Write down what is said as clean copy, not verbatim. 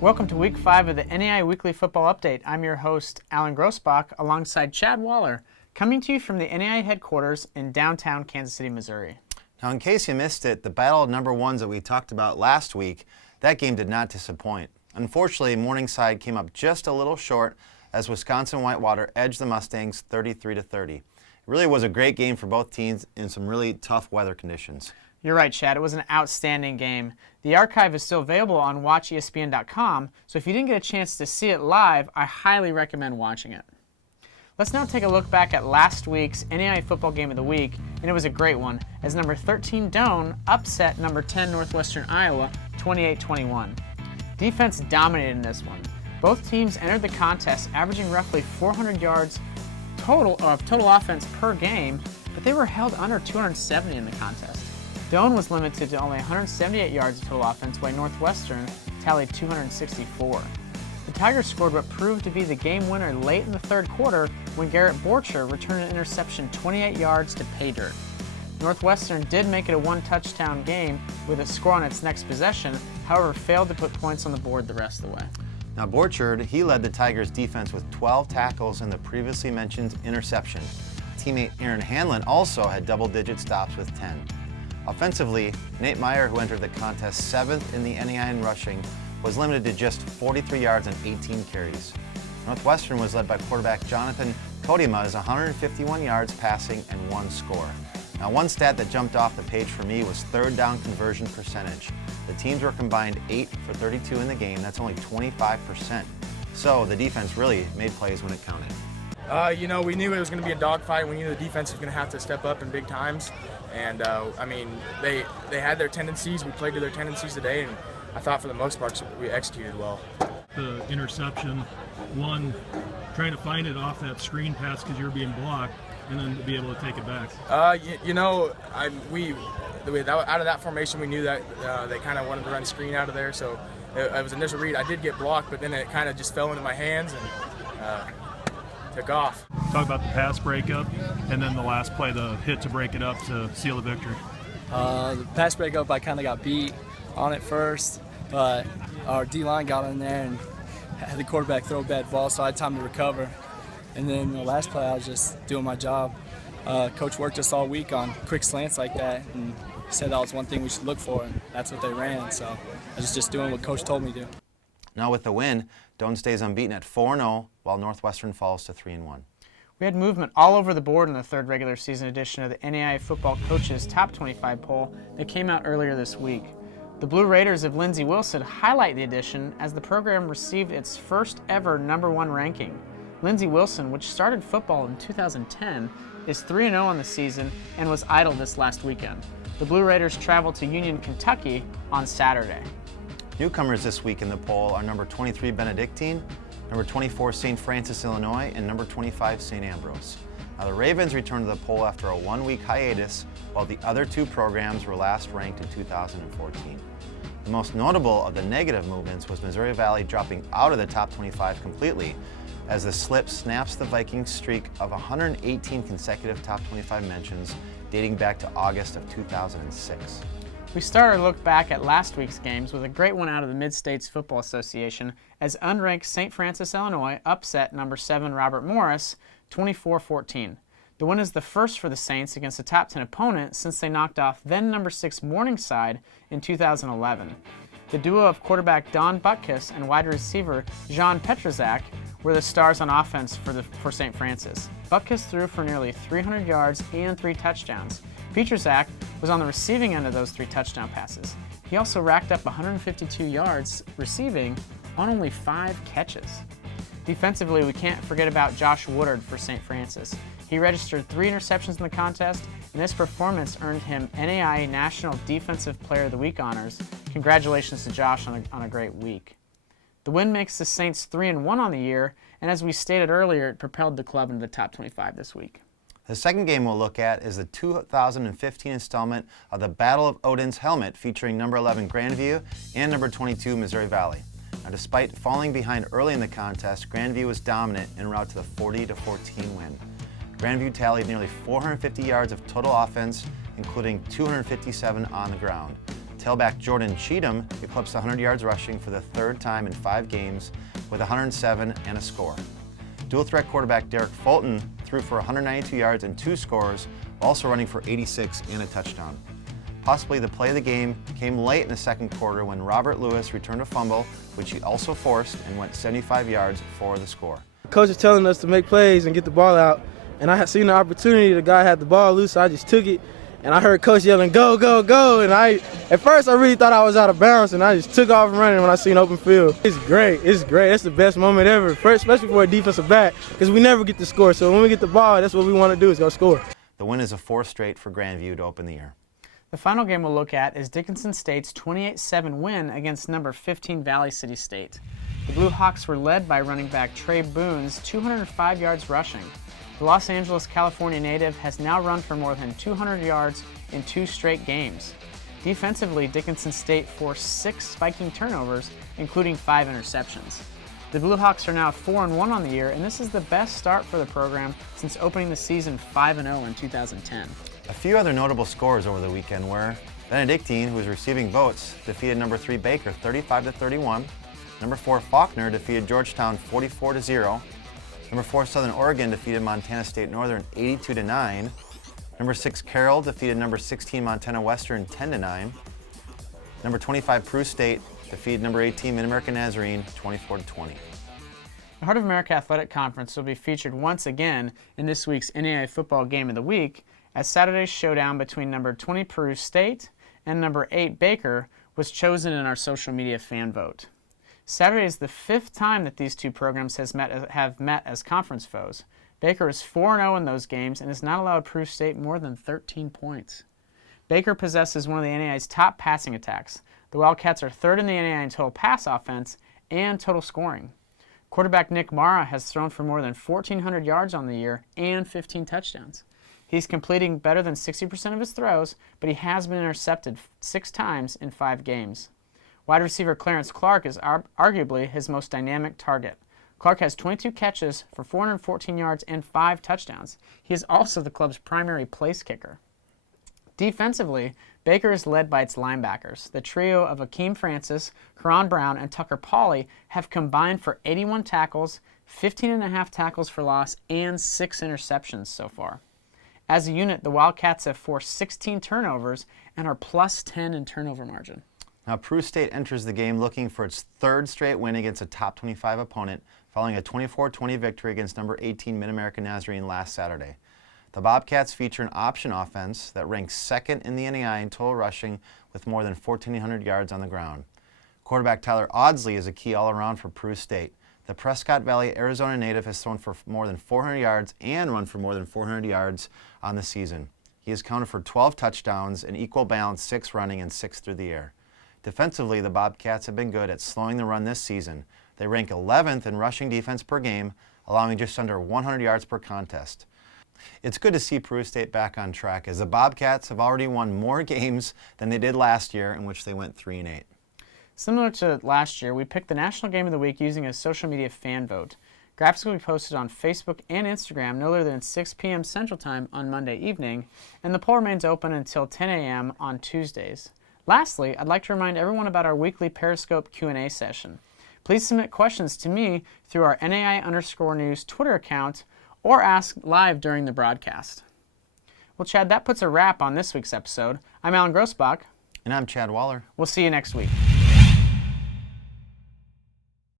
Welcome to Week 5 of the NAIA Weekly Football Update. I'm your host, Alan Grossbach, alongside Chad Waller, coming to you from the NAIA headquarters in downtown Kansas City, Missouri. Now, in case you missed it, the battle of number ones that we talked about last week, that game did not disappoint. Unfortunately, Morningside came up just a little short as Wisconsin Whitewater edged the Mustangs 33-30. It really was a great game for both teams in some really tough weather conditions. You're right, Chad. It was an outstanding game. The archive is still available on watchespn.com, so if you didn't get a chance to see it live, I highly recommend watching it. Let's now take a look back at last week's NAIA Football Game of the Week, and it was a great one, as number 13 Doane upset number 10 Northwestern Iowa 28-21. Defense dominated in this one. Both teams entered the contest averaging roughly 400 yards total offense per game, but they were held under 270 in the contest. Doane was limited to only 178 yards of total offense, while Northwestern tallied 264. The Tigers scored what proved to be the game winner late in the third quarter when Garrett Borcher returned an interception 28 yards to pay dirt. Northwestern did make it a one-touchdown game with a score on its next possession, however failed to put points on the board the rest of the way. Now, Borcher, he led the Tigers' defense with 12 tackles and the previously mentioned interception. Teammate Aaron Hanlon also had double-digit stops with 10. Offensively, Nate Meyer, who entered the contest 7th in the NAIA in rushing, was limited to just 43 yards and 18 carries. Northwestern was led by quarterback Jonathan Kodema's 151 yards passing and 1 score. Now, one stat that jumped off the page for me was third down conversion percentage. The teams were combined 8 for 32 in the game. That's only 25%. So the defense really made plays when it counted. We knew it was going to be a dogfight. We knew the defense was going to have to step up in big times. And, they had their tendencies. We played to their tendencies today, and I thought for the most part we executed well. The interception, one, trying to find it off that screen pass because you're being blocked, and then to be able to take it back. Out of that formation, we knew that they kind of wanted to run screen out of there. So it was initial read. I did get blocked, but then it kind of just fell into my hands and took off. Talk about the pass breakup, and then the last play, the hit to break it up to seal the victory. The pass breakup, I kind of got beat on it first, but our D-line got in there and had the quarterback throw a bad ball, so I had time to recover. And then the last play, I was just doing my job. Coach worked us all week on quick slants like that, and said that was one thing we should look for, and that's what they ran. So I was just doing what Coach told me to. Now with the win, Doane stays unbeaten at 4-0, while Northwestern falls to 3-1. We had movement all over the board in the third regular season edition of the NAIA Football Coaches Top 25 poll that came out earlier this week. The Blue Raiders of Lindsey Wilson highlight the edition as the program received its first ever number 1 ranking. Lindsey Wilson, which started football in 2010, is 3-0 on the season and was idle this last weekend. The Blue Raiders travel to Union, Kentucky on Saturday. Newcomers this week in the poll are number 23 Benedictine, number 24 St. Francis, Illinois, and number 25 St. Ambrose. Now, the Ravens returned to the poll after a 1-week hiatus, while the other 2 programs were last ranked in 2014. The most notable of the negative movements was Missouri Valley dropping out of the top 25 completely, as the slip snaps the Vikings' streak of 118 consecutive top 25 mentions dating back to August of 2006. We start our look back at last week's games with a great one out of the Mid-States Football Association as unranked St. Francis, Illinois upset number 7 Robert Morris 24-14. The win is the first for the Saints against a top 10 opponent since they knocked off then number 6 Morningside in 2011. The duo of quarterback Don Butkus and wide receiver Jean Petrazak were the stars on offense for St. Francis. Butkus threw for nearly 300 yards and 3 touchdowns. Petrazak was on the receiving end of those 3 touchdown passes. He also racked up 152 yards receiving on only 5 catches. Defensively, we can't forget about Josh Woodard for St. Francis. He registered 3 interceptions in the contest, and this performance earned him NAIA National Defensive Player of the Week honors. Congratulations to Josh on a great week. The win makes the Saints 3-1 on the year, and as we stated earlier, it propelled the club into the top 25 this week. The second game we'll look at is the 2015 installment of the Battle of Odin's Helmet, featuring number 11 Grandview and number 22 Missouri Valley. Now, despite falling behind early in the contest, Grandview was dominant en route to the 40-14 win. Grandview tallied nearly 450 yards of total offense, including 257 on the ground. Tailback Jordan Cheatham eclipsed 100 yards rushing for the third time in 5 games with 107 and a score. Dual-threat quarterback Derek Fulton threw for 192 yards and 2 scores, also running for 86 and a touchdown. Possibly the play of the game came late in the second quarter when Robert Lewis returned a fumble, which he also forced, and went 75 yards for the score. Coach is telling us to make plays and get the ball out, and I had seen the opportunity. The guy had the ball loose, so I just took it, and I heard Coach yelling, "Go, go, go!" And at first I really thought I was out of bounds, and I just took off running when I seen open field. It's great. It's great. That's the best moment ever, especially for a defensive back, because we never get to score. So when we get the ball, that's what we want to do, is go score. The win is a 4th straight for Grandview to open the year. The final game we'll look at is Dickinson State's 28-7 win against number 15 Valley City State. The Blue Hawks were led by running back Trey Boone's 205 yards rushing. The Los Angeles, California native has now run for more than 200 yards in 2 straight games. Defensively, Dickinson State forced 6 spiking turnovers, including 5 interceptions. The Blue Hawks are now 4-1 on the year, and this is the best start for the program since opening the season 5-0 in 2010. A few other notable scores over the weekend were Benedictine, who was receiving votes, defeated number 3 Baker 35-31. Number 4 Faulkner defeated Georgetown 44-0. Number 4 Southern Oregon defeated Montana State Northern 82-9. Number 6 Carroll defeated number 16 Montana Western 10-9. Number 25 Peru State defeated number 18 Mid-American Nazarene 24-20. The Heart of America Athletic Conference will be featured once again in this week's NAIA Football Game of the Week, as Saturday's showdown between number 20 Peru State and number 8 Baker was chosen in our social media fan vote. Saturday is the 5th time that these two programs have met as conference foes. Baker is 4-0 in those games and has not allowed Peru State more than 13 points. Baker possesses one of the NAIA's top passing attacks. The Wildcats are 3rd in the NAIA in total pass offense and total scoring. Quarterback Nick Mara has thrown for more than 1,400 yards on the year and 15 touchdowns. He's completing better than 60% of his throws, but he has been intercepted 6 times in 5 games. Wide receiver Clarence Clark is arguably his most dynamic target. Clark has 22 catches for 414 yards and 5 touchdowns. He is also the club's primary place kicker. Defensively, Baker is led by its linebackers. The trio of Akeem Francis, Karan Brown, and Tucker Pauley have combined for 81 tackles, 15.5 tackles for loss, and 6 interceptions so far. As a unit, the Wildcats have forced 16 turnovers and are +10 in turnover margin. Now, Peru State enters the game looking for its 3rd straight win against a top 25 opponent, following a 24-20 victory against number 18 Mid-American Nazarene last Saturday. The Bobcats feature an option offense that ranks 2nd in the NAIA in total rushing with more than 1,400 yards on the ground. Quarterback Tyler Audsley is a key all-around for Peru State. The Prescott Valley, Arizona native has thrown for more than 400 yards and run for more than 400 yards on the season. He has counted for 12 touchdowns, an equal balance, 6 running and 6 through the air. Defensively, the Bobcats have been good at slowing the run this season. They rank 11th in rushing defense per game, allowing just under 100 yards per contest. It's good to see Peru State back on track, as the Bobcats have already won more games than they did last year, in which they went 3-8. Similar to last year, we picked the National Game of the Week using a social media fan vote. Graphics will be posted on Facebook and Instagram no later than 6 p.m. Central Time on Monday evening, and the poll remains open until 10 a.m. on Tuesdays. Lastly, I'd like to remind everyone about our weekly Periscope Q&A session. Please submit questions to me through our NAI_news Twitter account or ask live during the broadcast. Well, Chad, that puts a wrap on this week's episode. I'm Alan Grossbach. And I'm Chad Waller. We'll see you next week.